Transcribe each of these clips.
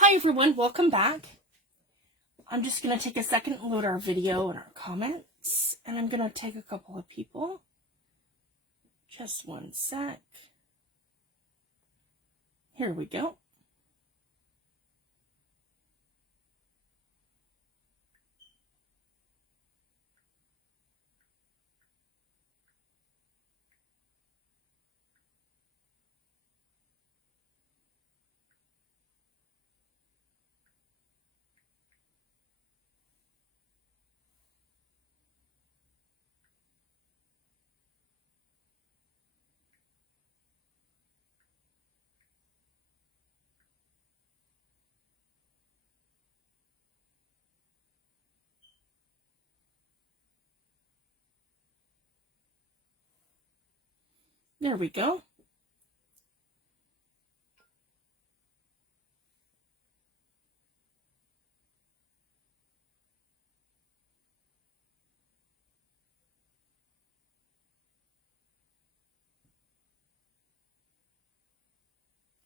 Hi everyone, welcome back. I'm just going to take a second and load our video and our comments, and I'm going to take a couple of people. Just one sec. Here we go. There we go.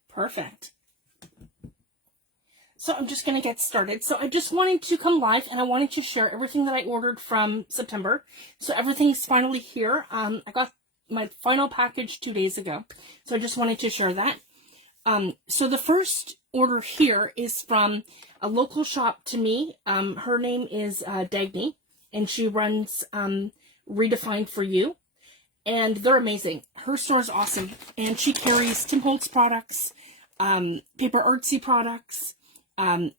Perfect. So I'm just going to get started. So I just wanted to come live and I wanted to share everything that I ordered from September. So everything is finally here. I got my final package 2 days ago. So I just wanted to share that. So the first order here is from a local shop to me. Her name is Dagny, and she runs Re.defined for you. And they're amazing. Her store is awesome. And she carries Tim Holtz products, Paper Artsy products.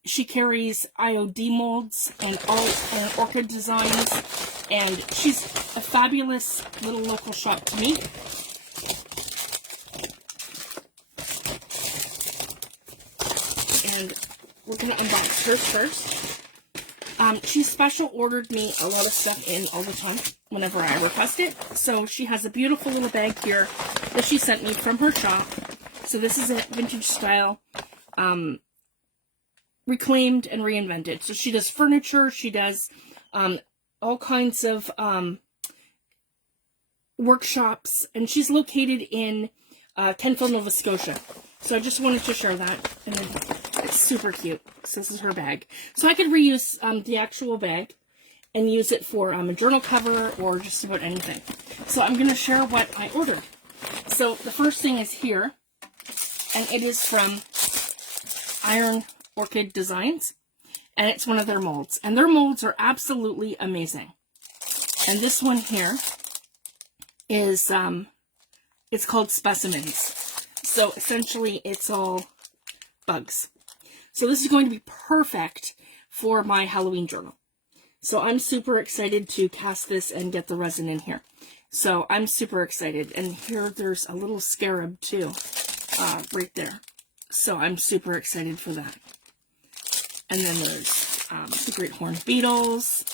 She carries IOD molds and orchid designs. And she's a fabulous little local shop to me. And we're going to unbox hers first. She special ordered me a lot of stuff in all the time whenever I request it. So she has a beautiful little bag here that she sent me from her shop. So this is a vintage style, reclaimed and reinvented. So she does furniture. She does all kinds of workshops. And she's located in Kentville, Nova Scotia. So I just wanted to share that. And it's super cute. So this is her bag. So I could reuse the actual bag and use it for a journal cover or just about anything. So I'm going to share what I ordered. So the first thing is here, and it is from Iron Orchid Designs, and it's one of their molds. And their molds are absolutely amazing. And this one here is, it's called Specimens. So essentially it's all bugs. So this is going to be perfect for my Halloween journal. So I'm super excited to cast this and get the resin in here. So I'm super excited. And here there's a little scarab too, right there. So I'm super excited for that. And then there's the great horned beetles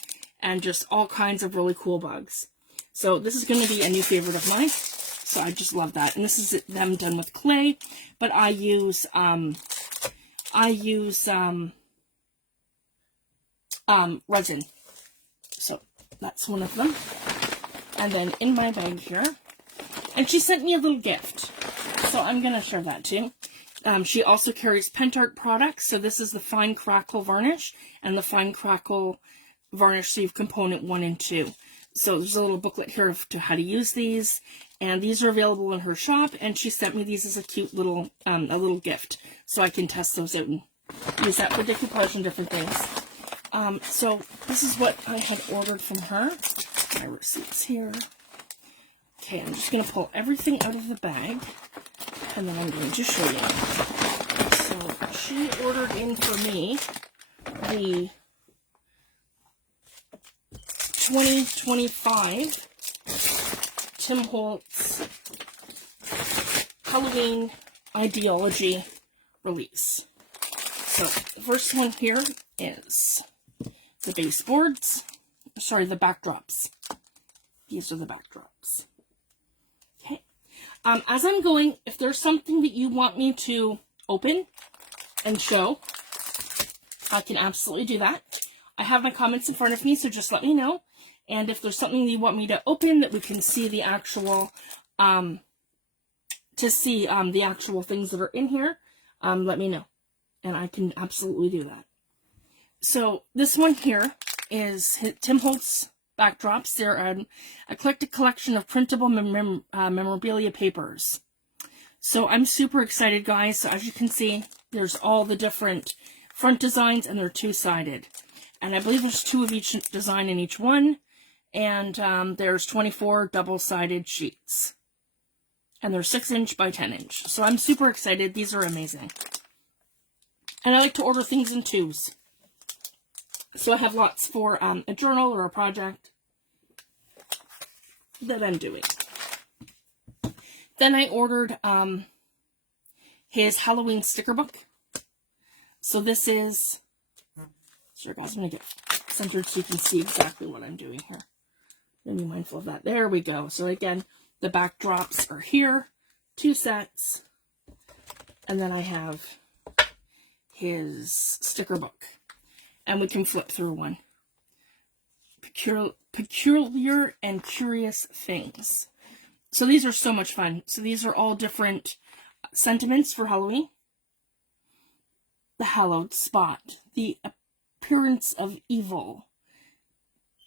and just all kinds of really cool bugs. So this is going to be a new favorite of mine. So I just love that. And this is them done with clay, but I use resin. So that's one of them. And then in my bag here, and she sent me a little gift. So I'm going to share that too. She also carries Pent Art products. So this is the Fine Crackle Varnish and the Fine Crackle Varnish Sleeve Component 1 and 2. So there's a little booklet here to how to use these. And these are available in her shop. And she sent me these as a cute little, a little gift. So I can test those out and use that for decoupage and different things. So this is what I had ordered from her. My receipts here. Okay, I'm just going to pull everything out of the bag. And then I'm going to show you. So she ordered in for me the 2025 Tim Holtz Halloween Ideology release. So the first one here is the baseboards. Sorry, the backdrops. These are the backdrops. Okay. As I'm going, if there's something that you want me to open and show, I can absolutely do that. I have my comments in front of me, so just let me know. And if there's something you want me to open that we can see the actual, the actual things that are in here, let me know. and I can absolutely do that. So this one here is Tim Holtz backdrops. They're an eclectic collection of printable memorabilia papers. So I'm super excited, guys. So as you can see, there's all the different front designs, and they're two-sided. And I believe there's 2 of each design in each one. And there's 24 double-sided sheets. And they're 6" by 10". So I'm super excited. These are amazing. And I like to order things in 2s. So I have lots for a journal or a project that I'm doing. Then I ordered his Halloween sticker book. So this is, sorry guys, I'm going to get centered so you can see exactly what I'm doing here. Let me be mindful of that. There we go. So again, the backdrops are here, 2 sets. And then I have his sticker book. And we can flip through one. Peculiar and Curious Things. So these are so much fun. So these are all different sentiments for Halloween. The hallowed spot. The appearance of evil.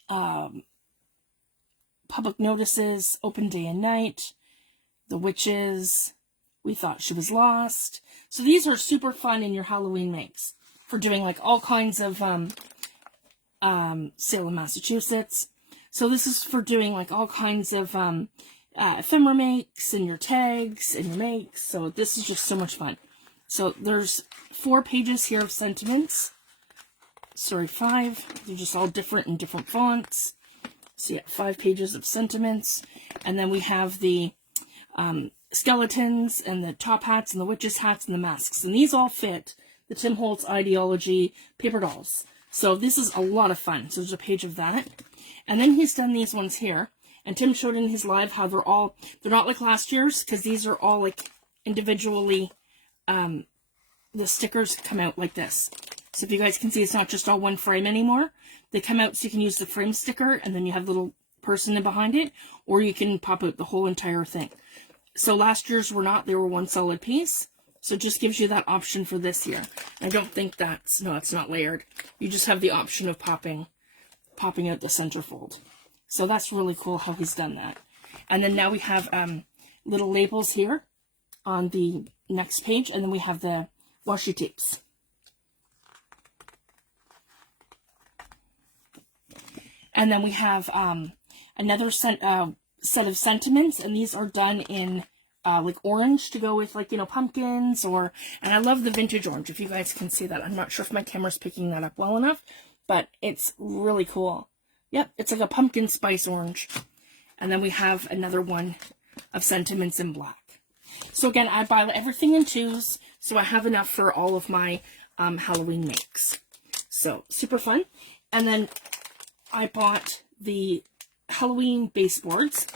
Public notices. Open day and night. The witches. We thought she was lost. So these are super fun in your Halloween makes. For doing like all kinds of Salem, Massachusetts. So this is for doing like all kinds of ephemera makes and your tags and your makes. So this is just so much fun. So there's 4 pages here of sentiments. Sorry, 5. They're just all different in different fonts. So yeah, 5 pages of sentiments. And then we have the skeletons and the top hats and the witches' hats and the masks. And these all fit the Tim Holtz Ideology paper dolls. So this is a lot of fun. So there's a page of that. And then he's done these ones here. And Tim showed in his live how they're not like last year's, because these are all like individually, the stickers come out like this. So if you guys can see, it's not just all one frame anymore. They come out so you can use the frame sticker, and then you have the little person in behind it, or you can pop out the whole entire thing. So last year's were not, they were one solid piece. So it just gives you that option for this year. I don't think no, it's not layered. You just have the option of popping out the centerfold. So that's really cool how he's done that. And then now we have little labels here on the next page, and then we have the washi tapes. And then we have another set of sentiments, and these are done in like orange to go with, like, you know, pumpkins, and I love the vintage orange, if you guys can see that. I'm not sure if my camera's picking that up well enough, but it's really cool. Yep, it's like a pumpkin spice orange. And then we have another one of sentiments in black. So again, I buy everything in 2s, so I have enough for all of my Halloween makes. So super fun. And then I bought the Halloween baseboards.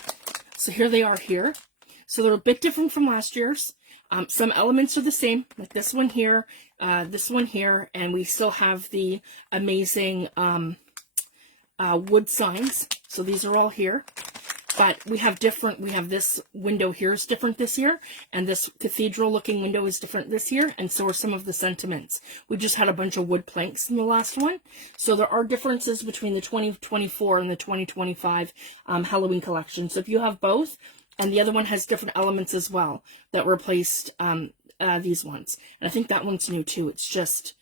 So here they are here. So they're a bit different from last year's. Some elements are the same, like this one here, and we still have the amazing wood signs. So these are all here. But we have this window here is different this year, and this cathedral looking window is different this year, and so are some of the sentiments. We just had a bunch of wood planks in the last one. So there are differences between the 2024 and the 2025 Halloween collection. So if you have both, and the other one has different elements as well that replaced these ones. And I think that one's new too. It's just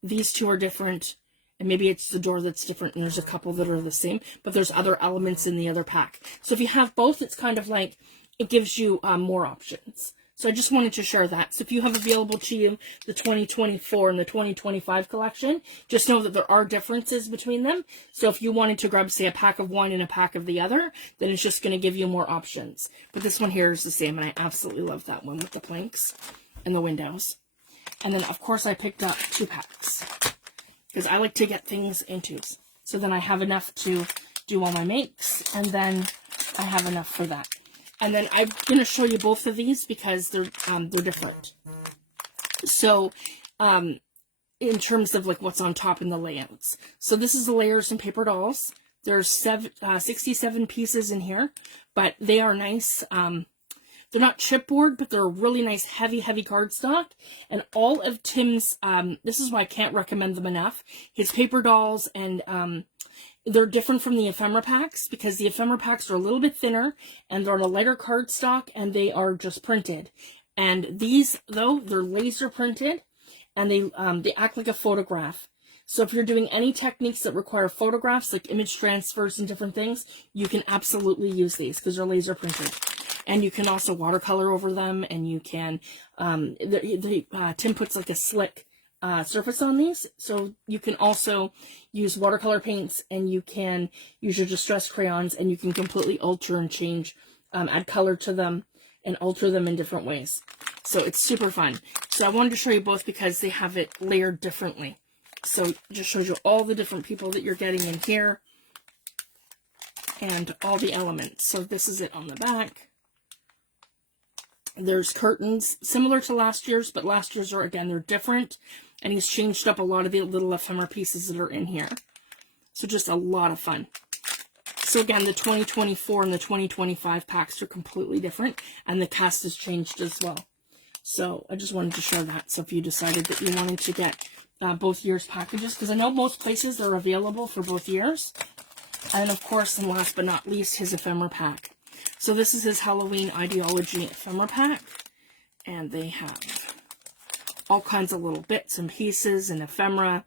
these 2 are different. And maybe it's the door that's different, and there's a couple that are the same, but there's other elements in the other pack. So if you have both, it's kind of like, it gives you more options. So I just wanted to share that. So if you have available to you the 2024 and the 2025 collection, just know that there are differences between them. So if you wanted to grab, say, a pack of one and a pack of the other, then it's just going to give you more options. But this one here is the same, and I absolutely love that one with the planks and the windows. And then, of course, I picked up 2 packs. Because I like to get things in 2s. So then I have enough to do all my makes, and then I have enough for that. And then I'm going to show you both of these because they're different. So in terms of like what's on top in the layouts. So this is the layers and paper dolls. There's 67 pieces in here, but they are nice. They're They're not chipboard, but they're a really nice heavy cardstock. And all of Tim's, this is why I can't recommend them enough, his paper dolls, and they're different from the ephemera packs because the ephemera packs are a little bit thinner and they're on a lighter cardstock and they are just printed. And these, though, they're laser printed and they act like a photograph. So if you're doing any techniques that require photographs, like image transfers and different things, you can absolutely use these because they're laser printed. And you can also watercolor over them, and you can, Tim puts like a slick surface on these, so you can also use watercolor paints, and you can use your distress crayons, and you can completely alter and change, add color to them, and alter them in different ways. So it's super fun. So I wanted to show you both because they have it layered differently. So it just shows you all the different people that you're getting in here, and all the elements. So this is it on the back. There's curtains similar to last year's, but last year's are, again, they're different. And he's changed up a lot of the little ephemera pieces that are in here. So just a lot of fun. So again, the 2024 and the 2025 packs are completely different. And the cast has changed as well. So I just wanted to show that. So if you decided that you wanted to get both years' packages, because I know most places are available for both years. And of course, and last but not least, his ephemera pack. So this is his Halloween Ideology ephemera pack, and they have all kinds of little bits and pieces and ephemera,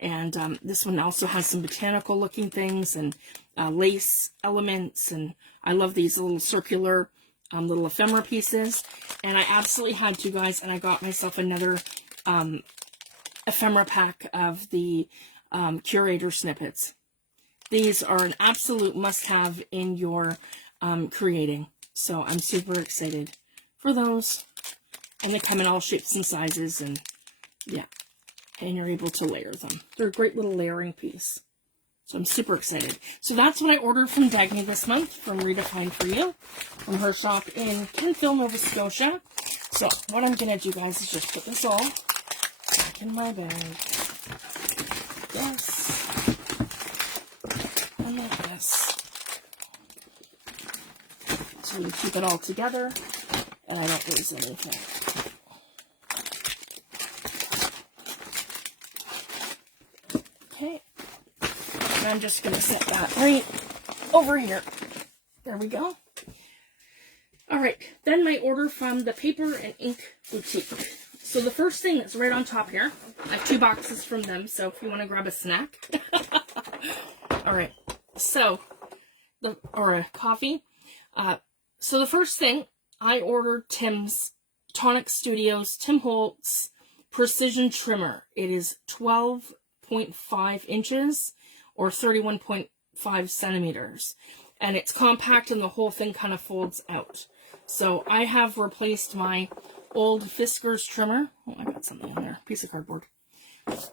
and this one also has some botanical looking things and lace elements, and I love these little circular little ephemera pieces, and I absolutely had to, guys, and I got myself another ephemera pack of the curator snippets. These are an absolute must-have in your creating. So I'm super excited for those. And they come in all shapes and sizes, and yeah. And you're able to layer them. They're a great little layering piece. So I'm super excited. So that's what I ordered from Dagny this month from Re.defined for You, from her shop in Kentville, Nova Scotia. So what I'm going to do, guys, is just put this all back in my bag. This. And like this. So we keep it all together, and I don't lose anything. Okay. And I'm just going to set that right over here. There we go. Alright, then my order from the Paper and Ink Boutique. So the first thing that's right on top here, I have 2 boxes from them, so if you want to grab a snack. Alright, so, or a coffee. So the first thing, I ordered Tim's Tonic Studios Tim Holtz Precision Trimmer. It is 12.5 inches or 31.5 centimeters. And it's compact and the whole thing kind of folds out. So I have replaced my old Fiskars trimmer. Oh, I got something on there. Piece of cardboard.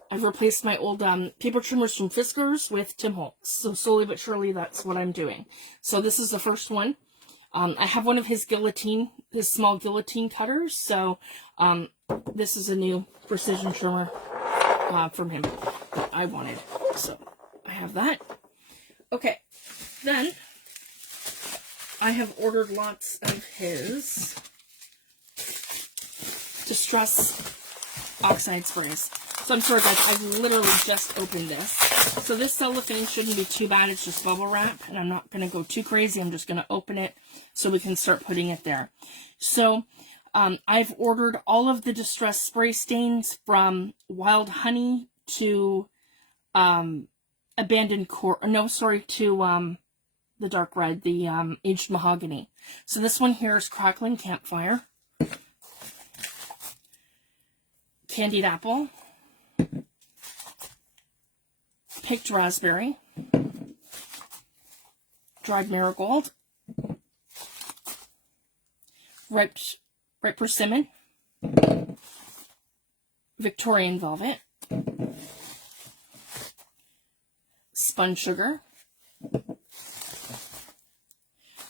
I've replaced my old paper trimmers from Fiskars with Tim Holtz. So slowly but surely, that's what I'm doing. So this is the first one. I have one of his his small guillotine cutters. So this is a new precision trimmer from him that I wanted. So I have that. Okay, then I have ordered lots of his Distress Oxide sprays. So I'm sorry, guys, I've literally just opened this. So this cellophane shouldn't be too bad. It's just bubble wrap, and I'm not going to go too crazy. I'm just going to open it so we can start putting it there. So I've ordered all of the Distress spray stains from Wild Honey to Abandoned Core. No, sorry, to the Dark Red, the Aged Mahogany. So this one here is Crackling Campfire, Candied Apple, Picked Raspberry, Dried Marigold, Ripe Persimmon, Victorian Velvet, Spun Sugar,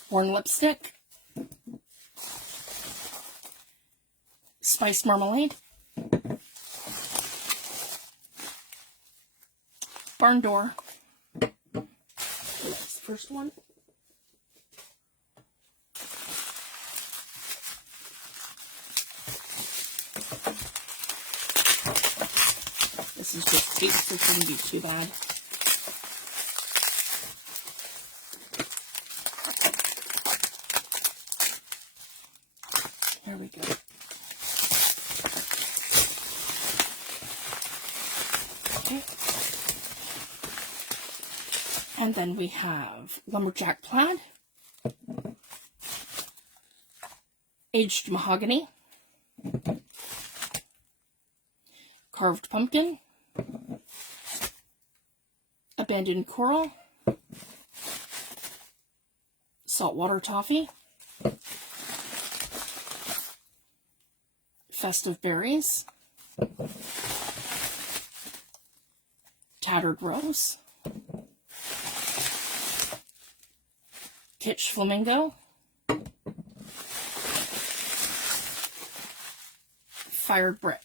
Worn Lipstick, Spiced Marmalade, Barn Door. That's the first one. this is just tape, so it shouldn't be too bad. There we go. Okay. And then we have Lumberjack Plaid, Aged Mahogany, Carved Pumpkin, Abandoned Coral, Saltwater Toffee, Festive Berries, Tattered Rose, Kitsch Flamingo, Fired Brick.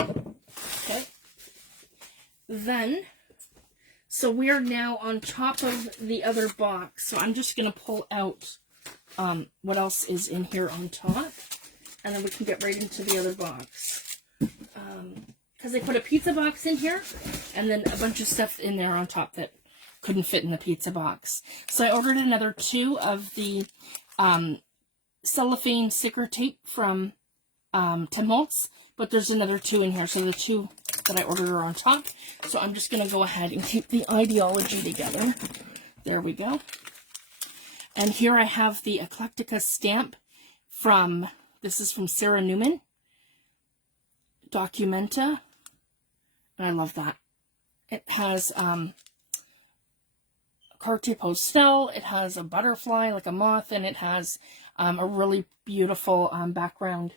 Okay. Then, so we are now on top of the other box. So I'm just going to pull out what else is in here on top. And then we can get right into the other box. Because they put a pizza box in here. And then a bunch of stuff in there on top that couldn't fit in the pizza box. So I ordered another 2 of the cellophane sticker tape from 10 volts. But there's another 2 in here. So the 2 that I ordered are on top. So I'm just going to go ahead and keep the ideology together. There we go. And here I have the Eclectica stamp from, this is from Sarah Newman, Documenta. And I love that. It has carte postal, it has a butterfly like a moth, and it has a really beautiful background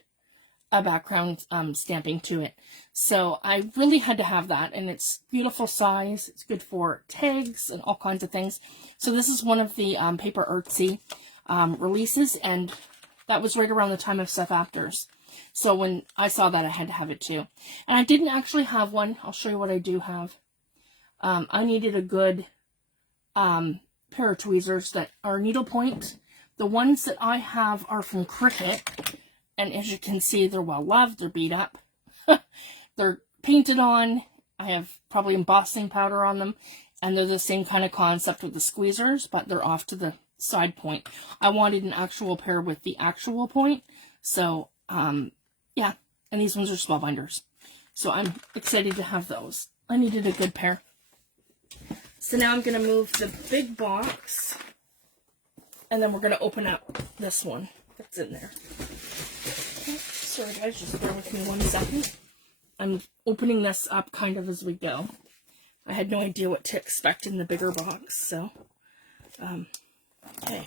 stamping to it. So I really had to have that, and it's beautiful size. It's good for tags and all kinds of things. So this is one of the Paper Artsy releases, and that was right around the time of Seth Apter's. So when I saw that, I had to have it too. And I didn't actually have one. I'll show you what I do have. I needed a good pair of tweezers that are needlepoint. The ones that I have are from Cricut. And as you can see, they're well loved. They're beat up. They're painted on. I have probably embossing powder on them. And they're the same kind of concept with the squeezers, but they're off to the side point. I wanted an actual pair with the actual point. So, yeah. And these ones are small binders. So I'm excited to have those. I needed a good pair. So now I'm going to move the big box. And then we're going to open up this one that's in there. Sorry guys, just bear with me 1 second. I'm opening this up kind of as we go. I had no idea what to expect in the bigger box, so, okay.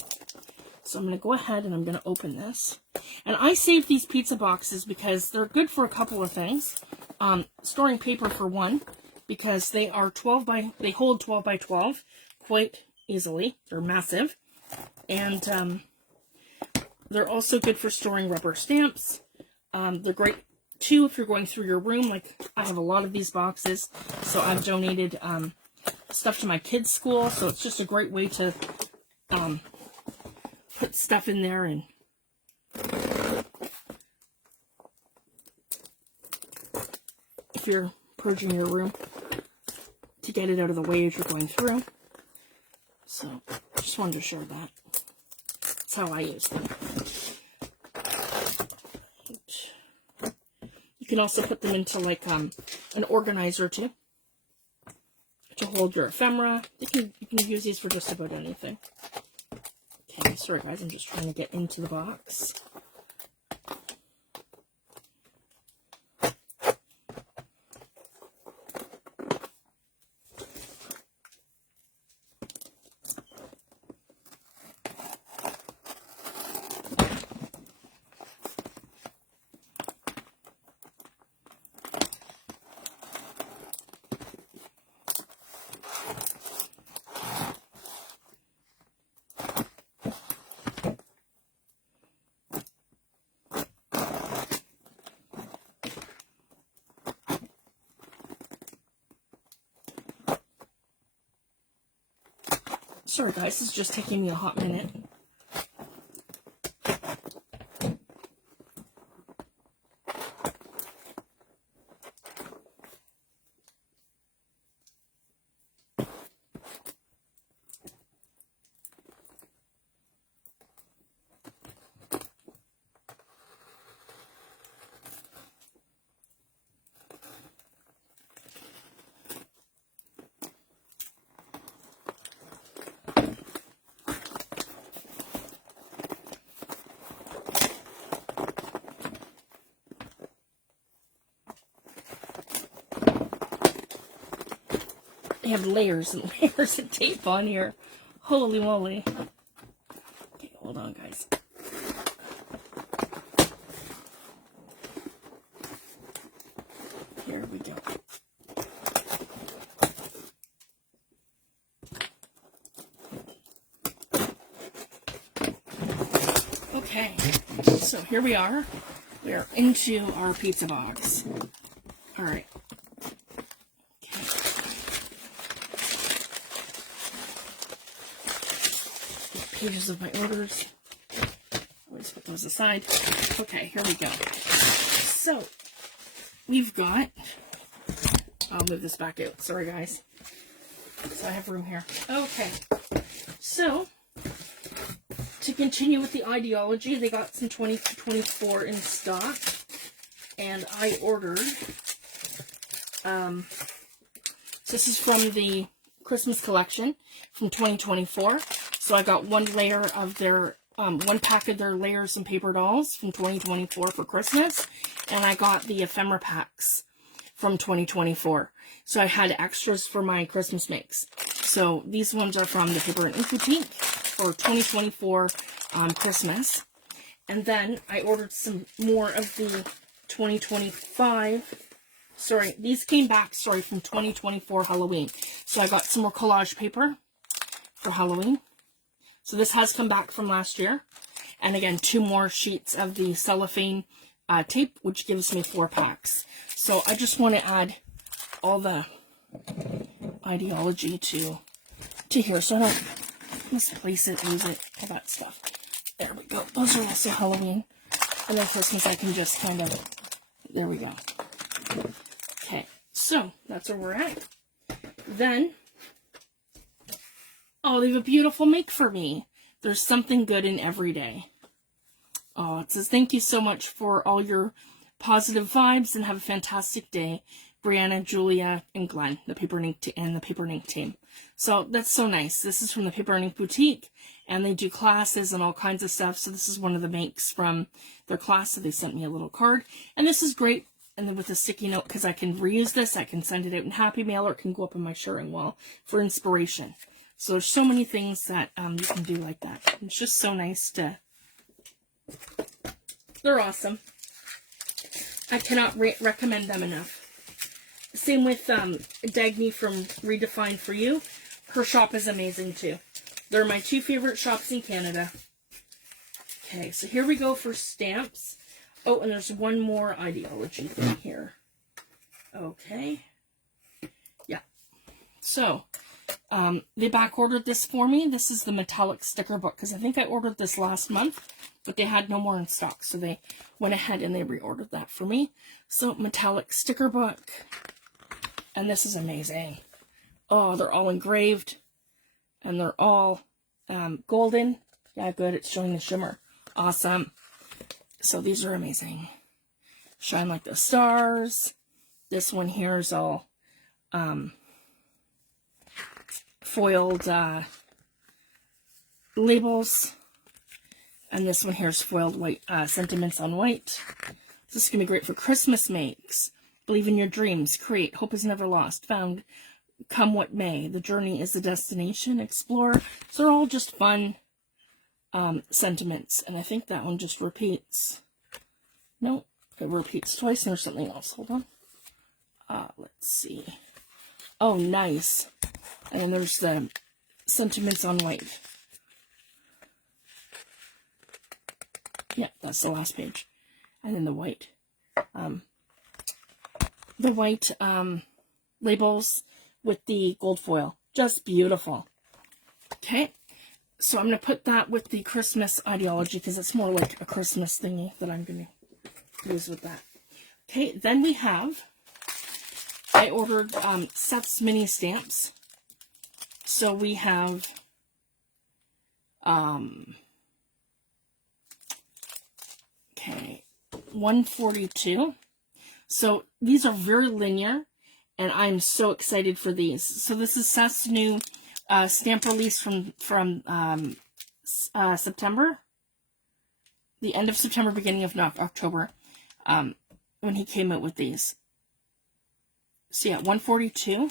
So I'm going to go ahead and I'm going to open this. And I saved these pizza boxes because they're good for a couple of things. Storing paper for one, because they are they hold 12 by 12 quite easily. They're massive. And they're also good for storing rubber stamps. They're great too if you're going through your room. Like, I have a lot of these boxes, so I've donated stuff to my kids' school, so it's just a great way to put stuff in there. And if you're purging your room, to get it out of the way as you're going through. So just wanted to share that. That's how I use them. You can also put them into like an organizer too, to hold your ephemera. You can use these for just about anything. Okay, sorry guys, I'm just trying to get into the box. Sorry guys, this is just taking me a hot minute. They have layers and layers of tape on here. Holy moly. Okay, hold on, guys. Here we go. Okay, so here we are. We are into our pizza box. All right. Okay. Pages of my orders. Always put those aside. Okay, here we go. So, we've got... I'll move this back out. Sorry, guys. So I have room here. Okay. So, to continue with the ideology, they got some 2024 in stock. And I ordered... so this is from the Christmas collection from 2024. So I got one layer of their... one pack of their layers and paper dolls from 2024 for Christmas. And I got the ephemera packs from 2024. So I had extras for my Christmas makes. So these ones are from the Paper and Ink Boutique for 2024 Christmas. And then I ordered some more of the 2025. Sorry, these came back, sorry, from 2024 Halloween. So I got some more collage paper for Halloween. So this has come back from last year. And again, 2 more sheets of the cellophane tape, which gives me 4 packs. So I just want to add all the ideology to here, so I don't misplace it, lose it, all that stuff. There we go. Those are also Halloween. And then Christmas, I can just kind of, there we go. Okay, so that's where we're at. Then, oh, they have a beautiful make for me. There's something good in every day. Oh, it says, thank you so much for all your positive vibes and have a fantastic day. Brianna, Julia, and Glenn, the Paper and Ink team. So that's so nice. This is from the Paper and Ink Boutique, and they do classes and all kinds of stuff. So this is one of the makes from their class. So they sent me a little card, and this is great. And then with a sticky note, because I can reuse this, I can send it out in Happy Mail, or it can go up on my sharing wall for inspiration. So there's so many things that you can do like that. It's just so nice to... They're awesome. I cannot recommend them enough. Same with Dagny from Re.defined for You. Her shop is amazing too. They're my 2 favorite shops in Canada. Okay, so here we go for stamps. Oh, and there's one more ideology thing here. Okay. Yeah. So, they back ordered this for me. This is the metallic sticker book, because I think I ordered this last month, but they had no more in stock. So they went ahead and they reordered that for me. So, metallic sticker book. And this is amazing. Oh, they're all engraved. And they're all golden. Yeah, good. It's showing the shimmer. Awesome. So these are amazing. Shine like the stars. This one here is all foiled labels. And this one here is foiled white sentiments on white. This is going to be great for Christmas makes. Believe in your dreams. Create. Hope is never lost. Found. Come what may. The journey is the destination. Explore. So they're all just fun sentiments. And I think that one just repeats. No, it repeats twice and there's something else. Hold on. Let's see. Oh, nice. And then there's the sentiments on white. Yeah, that's the last page. And then the white. The white labels with the gold foil. Just beautiful. Okay. So I'm going to put that with the Christmas ideology, because it's more like a Christmas thingy that I'm going to use with that. Okay, then we have, I ordered Seth's mini stamps. So we have okay, 142. So these are very linear, and I'm so excited for these. So this is Seth's new stamp release from September, the end of September, beginning of October, when he came out with these. So yeah, 142.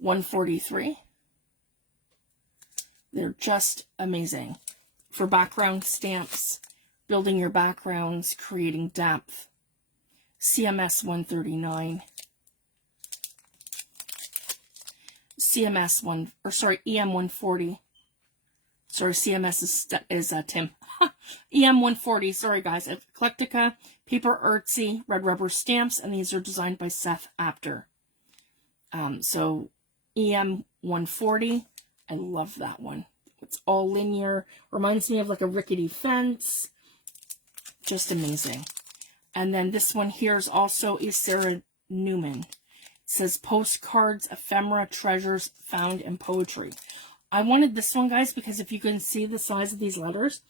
143. They're just amazing for background stamps, building your backgrounds, creating depth. CMS 139. EM 140. Sorry, CMS is Tim. EM 140, sorry guys. Eclectica, Paper Artsy, Red Rubber Stamps, and these are designed by Seth Apter. So EM 140, I love that one. It's all linear, reminds me of like a rickety fence. Just amazing. And then this one here is also a Sarah Newman. It says Postcards, Ephemera, Treasures Found in Poetry. I wanted this one, guys, because if you can see the size of these letters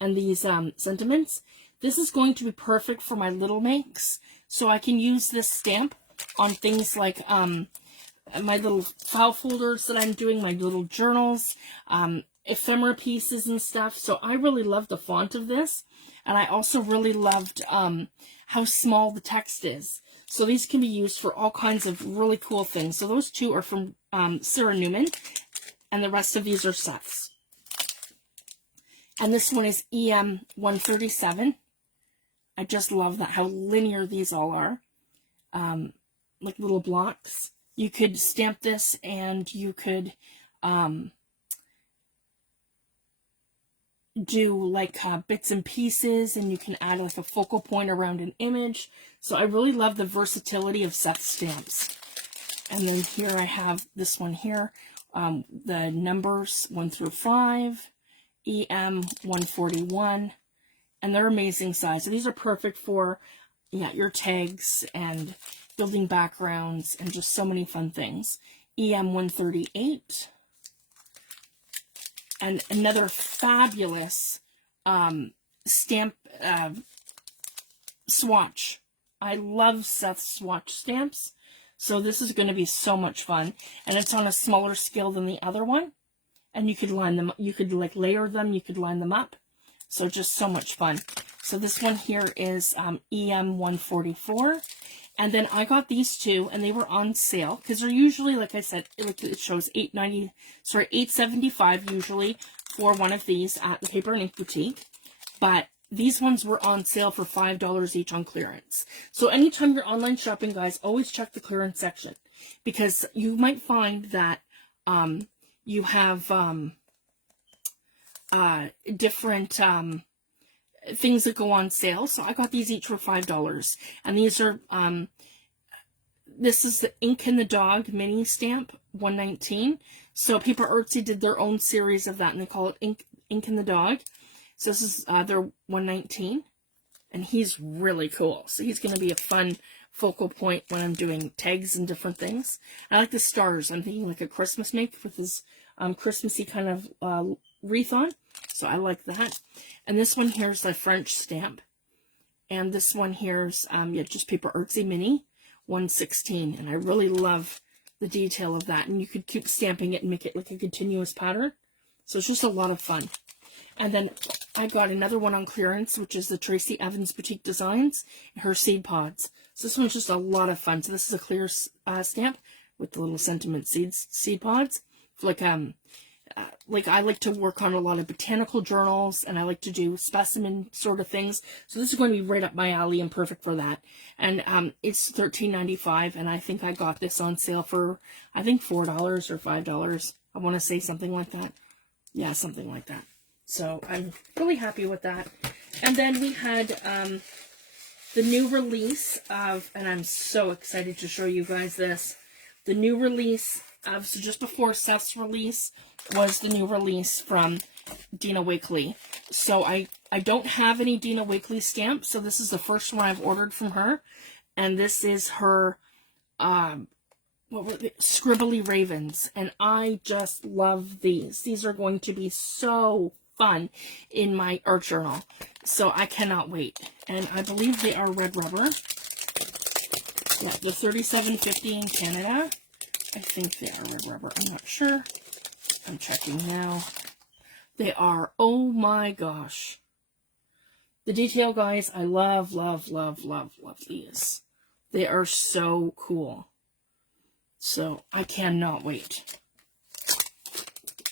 and these sentiments, this is going to be perfect for my little makes. So I can use this stamp on things like my little file folders that I'm doing, my little journals, ephemera pieces and stuff. So I really love the font of this. And I also really loved how small the text is. So these can be used for all kinds of really cool things. So those two are from Sarah Newman. And the rest of these are Seth's. And this one is EM 137. I just love that, how linear these all are. Like little blocks. You could stamp this and you could do like bits and pieces, and you can add like a focal point around an image. So I really love the versatility of Seth's stamps. And then here I have this one here. The numbers 1 through 5, EM 141, and they're amazing size. So these are perfect for your tags and building backgrounds and just so many fun things. EM 138, and another fabulous stamp swatch. I love Seth's swatch stamps. So this is going to be so much fun. And it's on a smaller scale than the other one. And you could line them, you could like layer them, you could line them up. So just so much fun. So this one here is EM 144. And then I got these two, and they were on sale. Because they're usually, like I said, it shows $8.75 usually for one of these at the Paper and Ink Boutique. But these ones were on sale for $5 each on clearance. So anytime you're online shopping, guys, always check the clearance section. Because you might find that you have different things that go on sale. So I got these each for $5. And these are, this is the Ink and the Dog mini stamp, 119. So Paper Artsy did their own series of that, and they call it Ink and the Dog. So this is their 119, and he's really cool. So he's going to be a fun focal point when I'm doing tags and different things. I like the stars. I'm thinking like a Christmas make with his Christmassy kind of wreath on. So I like that. And this one here is a French stamp. And this one here's just Paper Artsy Mini, 116. And I really love the detail of that. And you could keep stamping it and make it like a continuous pattern. So it's just a lot of fun. And then I got another one on clearance, which is the Tracy Evans Boutique Designs, her seed pods. So this one's just a lot of fun. So this is a clear stamp with the little sentiment seed pods. Like I like to work on a lot of botanical journals, and I like to do specimen sort of things. So this is going to be right up my alley and perfect for that. And it's $13.95, and I think I got this on sale for, I think $4 or $5. I want to say something like that. Yeah, something like that. So I'm really happy with that. And then we had the new release of, and I'm so excited to show you guys this, the new release of, so just before Seth's release was the new release from Dina Wakley. So I don't have any Dina Wakley stamps, so this is the first one I've ordered from her. And this is her what were they? Scribbly Ravens. And I just love these. These are going to be so fun in my art journal. So I cannot wait. And I believe they are red rubber. Yeah, they're $37.50 in Canada. I think they are red rubber. I'm not sure. I'm checking now. They are. Oh my gosh. The detail, guys, I love, love, love, love, love these. They are so cool. So I cannot wait.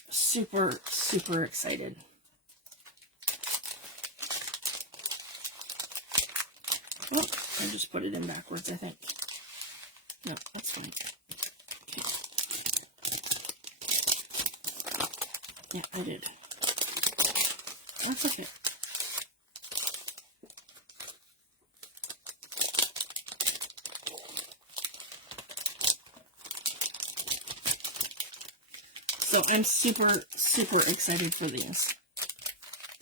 Super, super excited. Oh, I just put it in backwards, I think. No, that's fine. Okay. Yeah, I did. That's okay. So I'm super, super excited for these.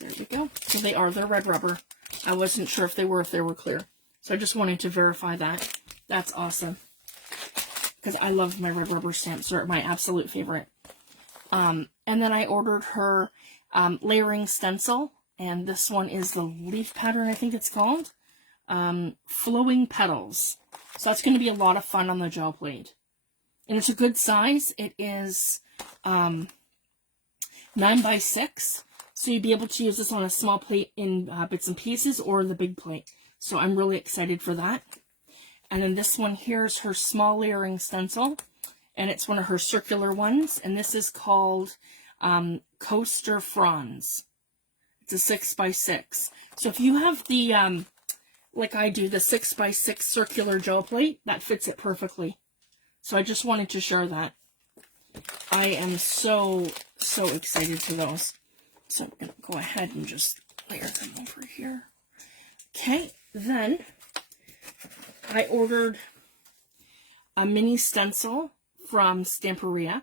There we go. So they're red rubber. I wasn't sure if they were clear. So I just wanted to verify that. That's awesome. Because I love my red rubber stamps. They're my absolute favorite. And then I ordered her layering stencil. And this one is the leaf pattern, I think it's called. Flowing Petals. So that's going to be a lot of fun on the gel plate. And it's a good size. It is 9 by 6. So you'd be able to use this on a small plate in bits and pieces or the big plate. So I'm really excited for that. And then this one here is her small layering stencil. And it's one of her circular ones. And this is called Coaster Fronds. It's a 6 by 6. So if you have the, like I do, the 6 by 6 circular gel plate, that fits it perfectly. So I just wanted to share that. I am so, so excited for those. So I'm going to go ahead and just layer them over here. Okay, then I ordered a mini stencil from Stamperia.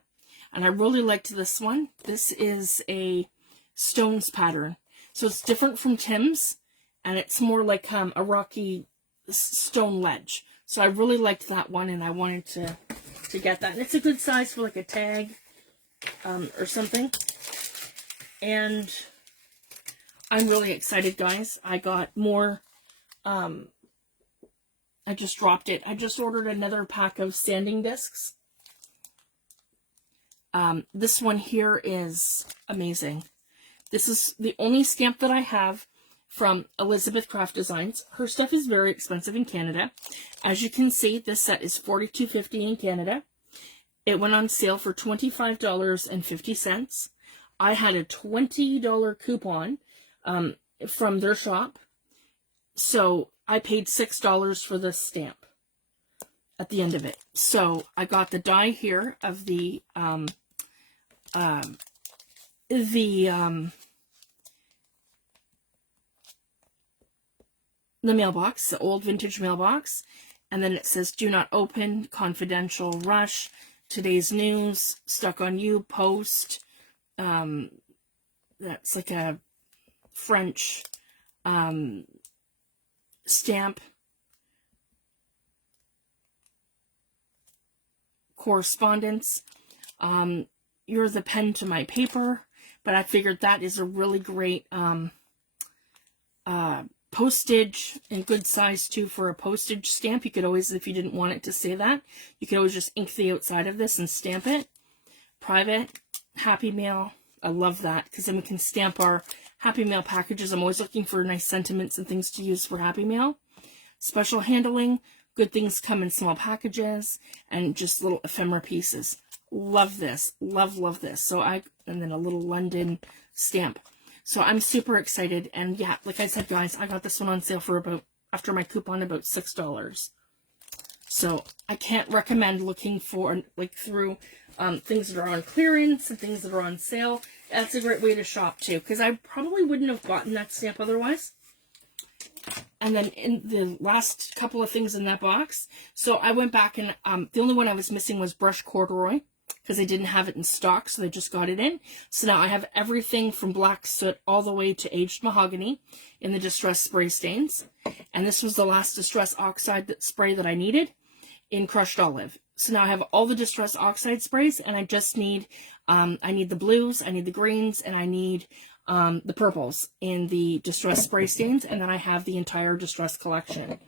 And I really liked this one. This is a stones pattern. So it's different from Tim's. And it's more like a rocky stone ledge. So I really liked that one, and I wanted to get that. And it's a good size for like a tag or something. And I'm really excited, guys. I got more. I just dropped it. I just ordered another pack of sanding discs. This one here is amazing. This is the only stamp that I have from Elizabeth Craft Designs. Her stuff is very expensive in Canada. As you can see, this set is $42.50 in Canada. It went on sale for $25.50. I had a $20 coupon from their shop. So I paid $6 for this stamp at the end of it. So I got the die here of the mailbox, the old vintage mailbox. And then it says, do not open, confidential, rush, today's news, stuck on you, post. That's like a French stamp. Correspondence. You're the pen to my paper. But I figured that is a really great postage, and good size too for a postage stamp. You could always, if you didn't want it to say that, you could always just ink the outside of this and stamp it. Private, Happy Mail. I love that because then we can stamp our Happy Mail packages. I'm always looking for nice sentiments and things to use for Happy Mail. Special handling. Good things come in small packages and just little ephemera pieces. Love this. Love, love this. So and then a little London stamp. So I'm super excited. And yeah, like I said, guys, I got this one on sale for after my coupon, about $6. So I can't recommend looking for, like, through things that are on clearance and things that are on sale. That's a great way to shop too, because I probably wouldn't have gotten that stamp otherwise. And then in the last couple of things in that box, so I went back and the only one I was missing was Brush Corduroy, because they didn't have it in stock, so they just got it in. So now I have everything from Black Soot all the way to Aged Mahogany in the Distress Spray stains. And this was the last Distress Oxide spray that I needed in Crushed Olive. So now I have all the Distress Oxide sprays, and I just need, I need the blues, I need the greens, and I need the purples in the Distress Spray stains, and then I have the entire Distress collection.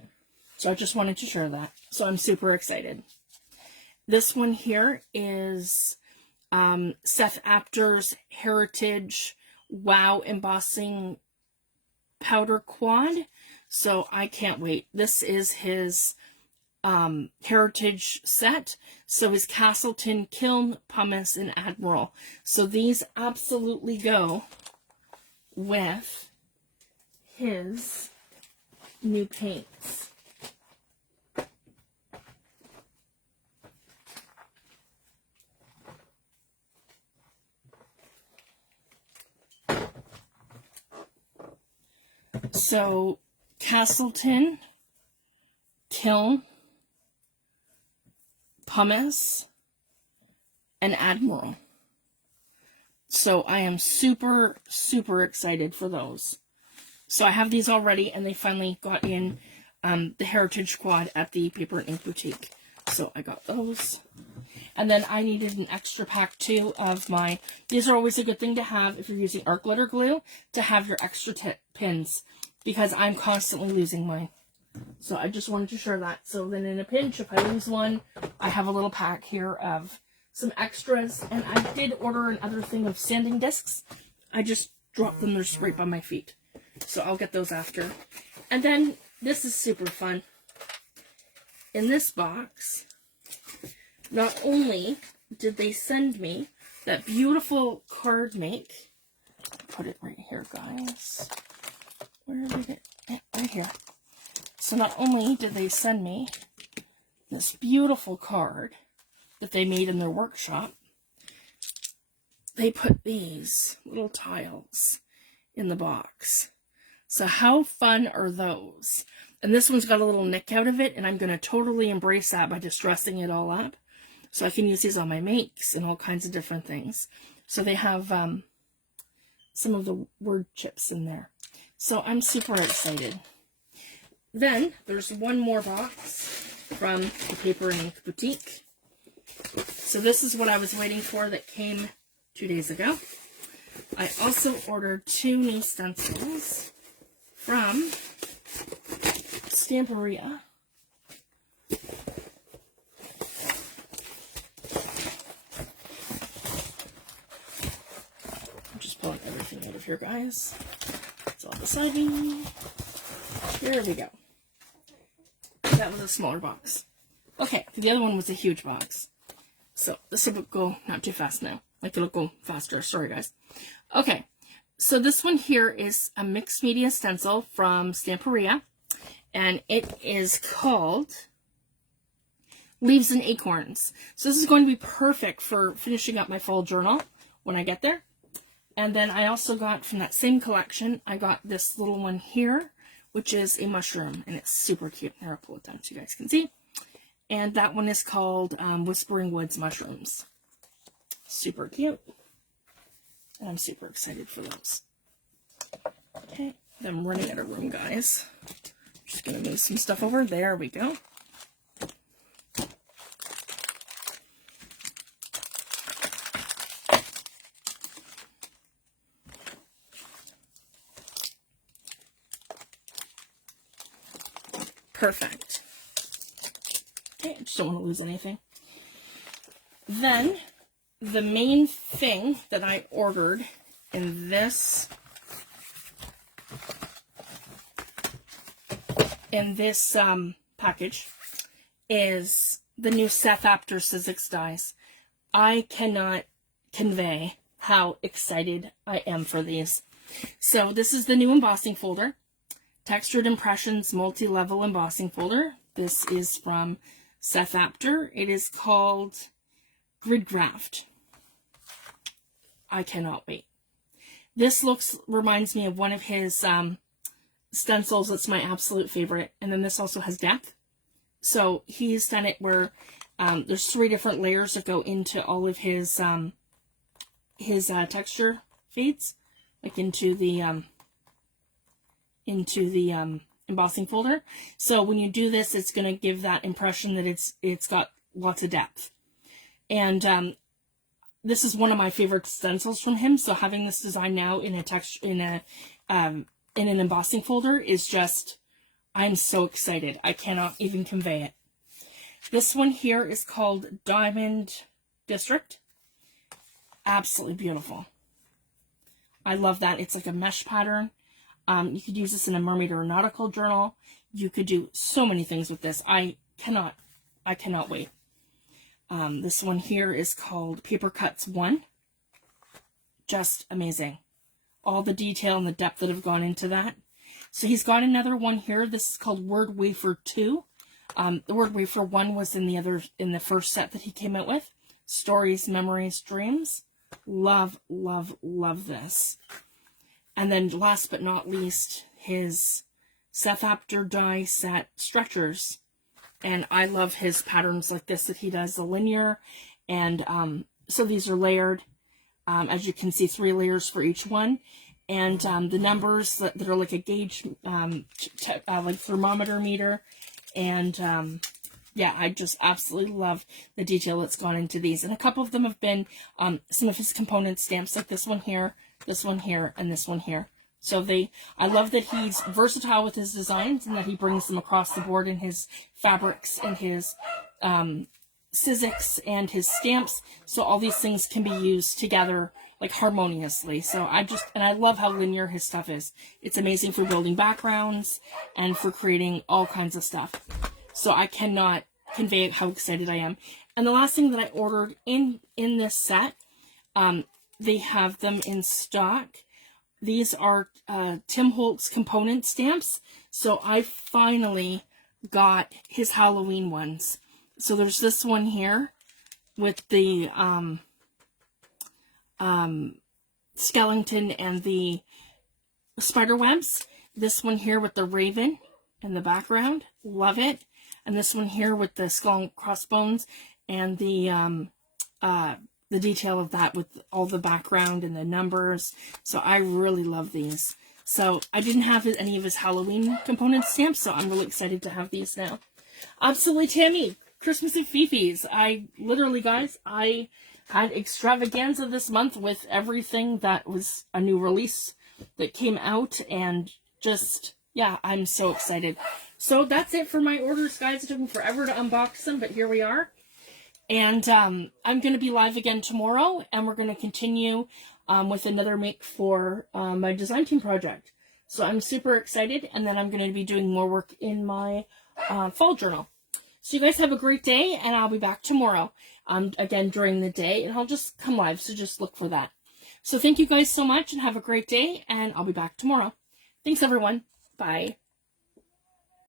So I just wanted to share that. So I'm super excited. This one here is Seth Apter's Heritage Wow Embossing Powder Quad. So I can't wait. This is his heritage set. So is Castleton, Kiln, Pumice, and Admiral. So these absolutely go with his new paints. So Castleton, Kiln, Pumice, and Admiral. So I am super, super excited for those. So I have these already, and they finally got in the Heritage Quad at the Paper and Ink Boutique. So I got those. And then I needed an extra pack too of my, these are always a good thing to have if you're using art glitter glue, to have your extra pins, because I'm constantly losing mine. So I just wanted to share that. So then in a pinch, if I lose one, I have a little pack here of some extras. And I did order another thing of sanding discs. I just dropped them, they're right by my feet. So I'll get those after. And then this is super fun. In this box, not only did they send me that beautiful card make, put it right here, guys. Where did it? Right here. So not only did they send me this beautiful card that they made in their workshop, they put these little tiles in the box. So how fun are those? And this one's got a little nick out of it, and I'm going to totally embrace that by just dressing it all up. So I can use these on my makes and all kinds of different things. So they have some of the word chips in there. So I'm super excited. Then there's one more box from the Paper and Ink Boutique. So this is what I was waiting for that came 2 days ago. I also ordered 2 new stencils from Stamperia. I'm just pulling everything out of here, guys. It's all beside me. Here we go. That was a smaller box. Okay, the other one was a huge box. So this will go not too fast now. Like it'll go faster. Sorry, guys. Okay, so this one here is a mixed media stencil from Stamperia. And it is called Leaves and Acorns. So this is going to be perfect for finishing up my fall journal when I get there. And then I also got from that same collection, I got this little one here, which is a mushroom, and it's super cute. Here, I'll pull it down so you guys can see. And that one is called Whispering Woods Mushrooms. Super cute. And I'm super excited for those. Okay, I'm running out of room, guys. Just going to move some stuff over. There we go. Perfect. Okay, I just don't want to lose anything. Then, the main thing that I ordered in this package is the new Seth Apter Sizzix dies. I cannot convey how excited I am for these. So this is the new embossing folder. Textured Impressions multi-level embossing folder. This is from Seth Apter. It is called Grid Graft. I cannot wait. This reminds me of one of his stencils that's my absolute favorite. And then this also has depth. So he's done it where there's 3 different layers that go into all of his texture fades, like into the embossing folder. So when you do this, it's going to give that impression that it's got lots of depth. And this is one of my favorite stencils from him. So having this design now in an embossing folder is just, I'm so excited. I cannot even convey it. This one here is called Diamond District. Absolutely beautiful. I love that. It's like a mesh pattern. You could use this in a mermaid or a nautical journal. you could do so many things with this. I cannot wait. This one here is called Paper Cuts 1. Just amazing. All the detail and the depth that have gone into that. So he's got another one here. This is called Word Wafer 2. The Word Wafer 1 was in the first set that he came out with. Stories, Memories, Dreams. Love, love, love this. And then last but not least, his Seth Apter die set stretchers. And I love his patterns like this that he does, the linear. And so these are layered. As you can see, 3 layers for each one. And the numbers that are like a gauge, like thermometer meter. And yeah, I just absolutely love the detail that's gone into these. And a couple of them have been some of his component stamps, like this one here, and this one here. So I love that he's versatile with his designs and that he brings them across the board in his fabrics and his Sizzix and his stamps. So all these things can be used together like harmoniously. So I love how linear his stuff is. It's amazing for building backgrounds and for creating all kinds of stuff. So I cannot convey how excited I am. And the last thing that I ordered in this set, they have them in stock. These are Tim Holtz component stamps. So I finally got his Halloween ones. So there's this one here with the skeleton and the spider webs. This one here with the raven in the background. Love it. And this one here with the skull and crossbones and the detail of that with all the background and the numbers. So I really love these. So I didn't have any of his Halloween component stamps, so I'm really excited to have these now. Absolutely, Tammy. Christmas and Fifis. I literally, guys, I had extravaganza this month with everything that was a new release that came out, and just, yeah, I'm so excited. So that's it for my orders, guys. It took me forever to unbox them, but here we are. And I'm going to be live again tomorrow, and we're going to continue with another make for my design team project. So I'm super excited, and then I'm going to be doing more work in my fall journal. So you guys have a great day, and I'll be back tomorrow, again during the day, and I'll just come live, so just look for that. So thank you guys so much, and have a great day, and I'll be back tomorrow. Thanks, everyone. Bye.